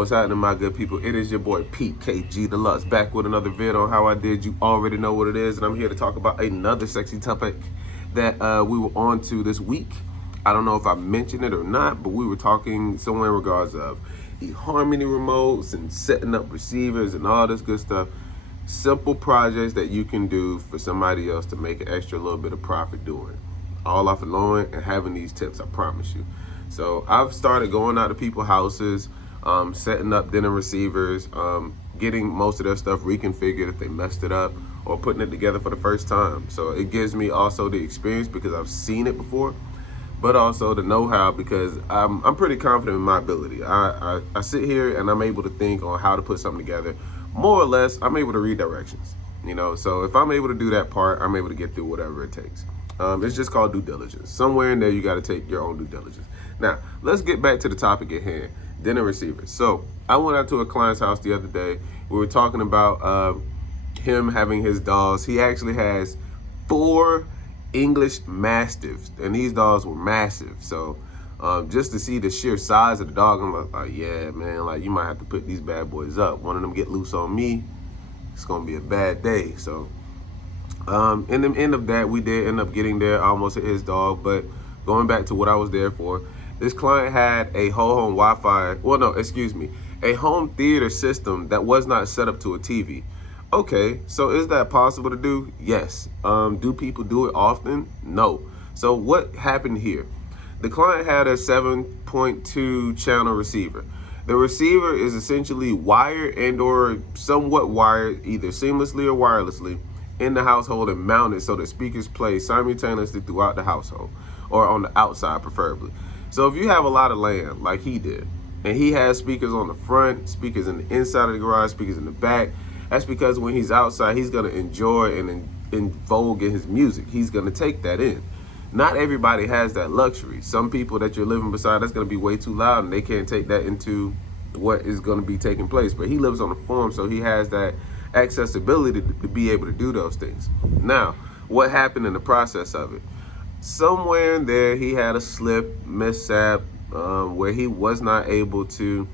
What's happening, my good people? It is your boy Pete KG Deluxe back with another vid on how I did. You already know what it is, and I'm here to talk about another sexy topic that we were on to this week. I don't know if I mentioned it or not, but we were talking somewhere in regards of the Harmony remotes and setting up receivers and all this good stuff. Simple projects that you can do for somebody else to make an extra little bit of profit doing. All off alone and having these tips, I promise you. So I've started going out to people's houses, setting up Denon receivers, getting most of their stuff reconfigured if they messed it up, or putting it together for the first time. So it gives me also the experience because I've seen it before, but also the know-how because I'm pretty confident in my ability. I sit here and I'm able to think on how to put something together. More or less, I'm able to read directions, so if I'm able to do that part, I'm able to get through whatever it takes. It's just called due diligence. Somewhere in there, you got to take your own due diligence. Now, let's get back to the topic at hand, Denon Receiver. So I went out to a client's house the other day. We were talking about him having his dogs. He actually has 4 English Mastiffs, and these dogs were massive. So just to see the sheer size of the dog, I'm like, yeah, man, like you might have to put these bad boys up. One of them get loose on me, it's gonna be a bad day. So in the end of that, we did end up getting there, almost hit his dog. But going back to what I was there for, this client had a whole home Wi-Fi, a home theater system that was not set up to a TV. Okay, so is that possible to do? Yes. Do people do it often? No. So what happened here? The client had a 7.2 channel receiver. The receiver is essentially wired and or somewhat wired, either seamlessly or wirelessly, in the household and mounted so that speakers play simultaneously throughout the household, or on the outside preferably. So if you have a lot of land like he did, and he has speakers on the front, speakers in the inside of the garage, speakers in the back, that's because when he's outside, he's gonna enjoy and in vogue in his music. He's gonna take that in. Not everybody has that luxury. Some people that you're living beside, that's gonna be way too loud and they can't take that into what is gonna be taking place. But he lives on a farm, so he has that accessibility to be able to do those things. Now, what happened in the process of it? Somewhere in there, he had a mishap, where he was not able to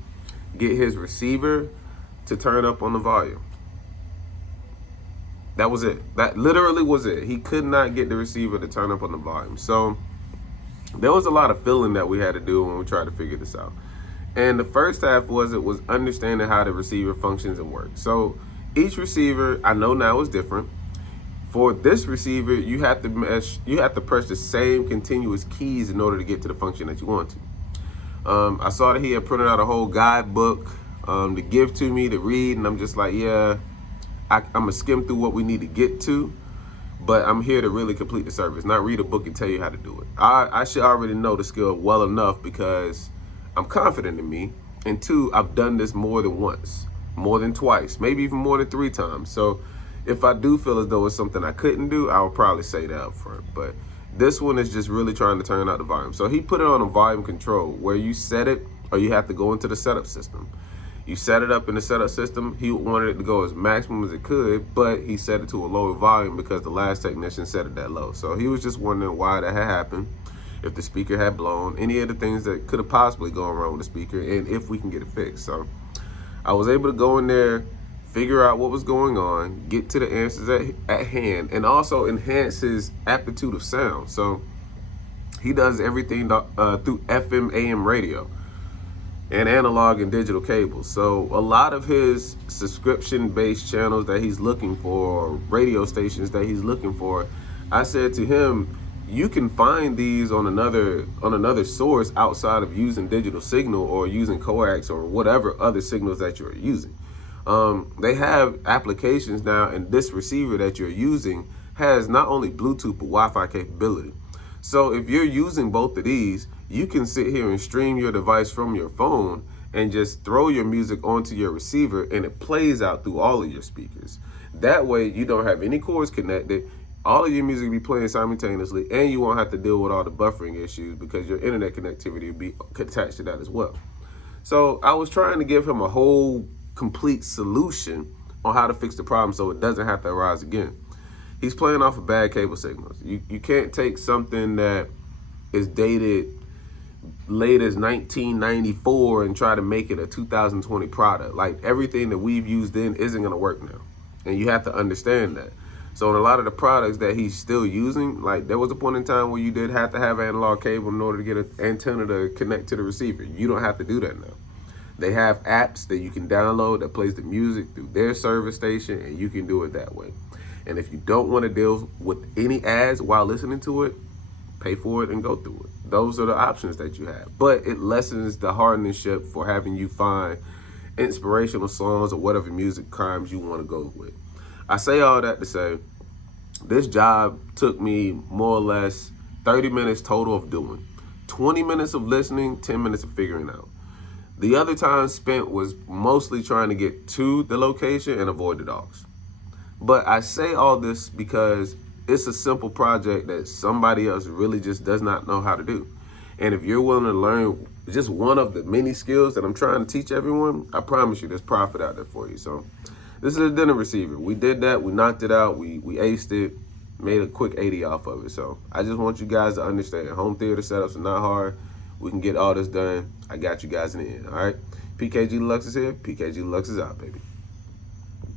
get his receiver to turn up on the volume. That was it. That literally was it. He could not get the receiver to turn up on the volume. So there was a lot of feeling that we had to do when we tried to figure this out. And the first half was understanding how the receiver functions and works. So each receiver, I know now, is different. For this receiver, you have to press the same continuous keys in order to get to the function that you want to. I saw that he had printed out a whole guidebook to give to me to read, and I'm just like, yeah, I'm gonna skim through what we need to get to, but I'm here to really complete the service, not read a book and tell you how to do it. I should already know the skill well enough because I'm confident in me, and 2, I've done this more than once, more than twice, maybe even more than 3 times. So if I do feel as though it's something I couldn't do, I would probably say that up front. But this one is just really trying to turn out the volume. So he put it on a volume control where you set it, or you have to go into the setup system. You set it up in the setup system. He wanted it to go as maximum as it could, but he set it to a lower volume because the last technician set it that low. So he was just wondering why that had happened, if the speaker had blown, any of the things that could have possibly gone wrong with the speaker, and if we can get it fixed. So I was able to go in there, figure out what was going on, get to the answers at hand, and also enhance his aptitude of sound. So he does everything through FM, AM radio, and analog and digital cables. So a lot of his subscription-based channels that he's looking for, or radio stations that he's looking for, I said to him, you can find these on another source outside of using digital signal or using coax or whatever other signals that you're using. They have applications now, and this receiver that you're using has not only Bluetooth but Wi-Fi capability. So if you're using both of these, you can sit here and stream your device from your phone and just throw your music onto your receiver, and it plays out through all of your speakers. That way you don't have any cords connected. All of your music will be playing simultaneously, and you won't have to deal with all the buffering issues because your internet connectivity will be attached to that as well. So I was trying to give him a whole complete solution on how to fix the problem so it doesn't have to arise again. He's playing off of bad cable signals. You can't take something that is dated late as 1994 and try to make it a 2020 product. Like, everything that we've used then isn't going to work now. And you have to understand that. So in a lot of the products that he's still using, like, there was a point in time where you did have to have analog cable in order to get an antenna to connect to the receiver. You don't have to do that now. They have apps that you can download that plays the music through their service station, and you can do it that way. And if you don't want to deal with any ads while listening to it, pay for it and go through it. Those are the options that you have. But it lessens the hardship for having you find inspirational songs or whatever music crimes you want to go with. I say all that to say, this job took me more or less 30 minutes total of doing. 20 minutes of listening, 10 minutes of figuring out. The other time spent was mostly trying to get to the location and avoid the dogs. But I say all this because it's a simple project that somebody else really just does not know how to do. And if you're willing to learn just one of the many skills that I'm trying to teach everyone, I promise you there's profit out there for you. So this is a Denon Receiver. We did that. We knocked it out. We aced it. Made a quick 80 off of it. So I just want you guys to understand, home theater setups are not hard. We can get all this done. I got you guys in the end. All right. PKG Deluxe is here. PKG Deluxe is out, baby.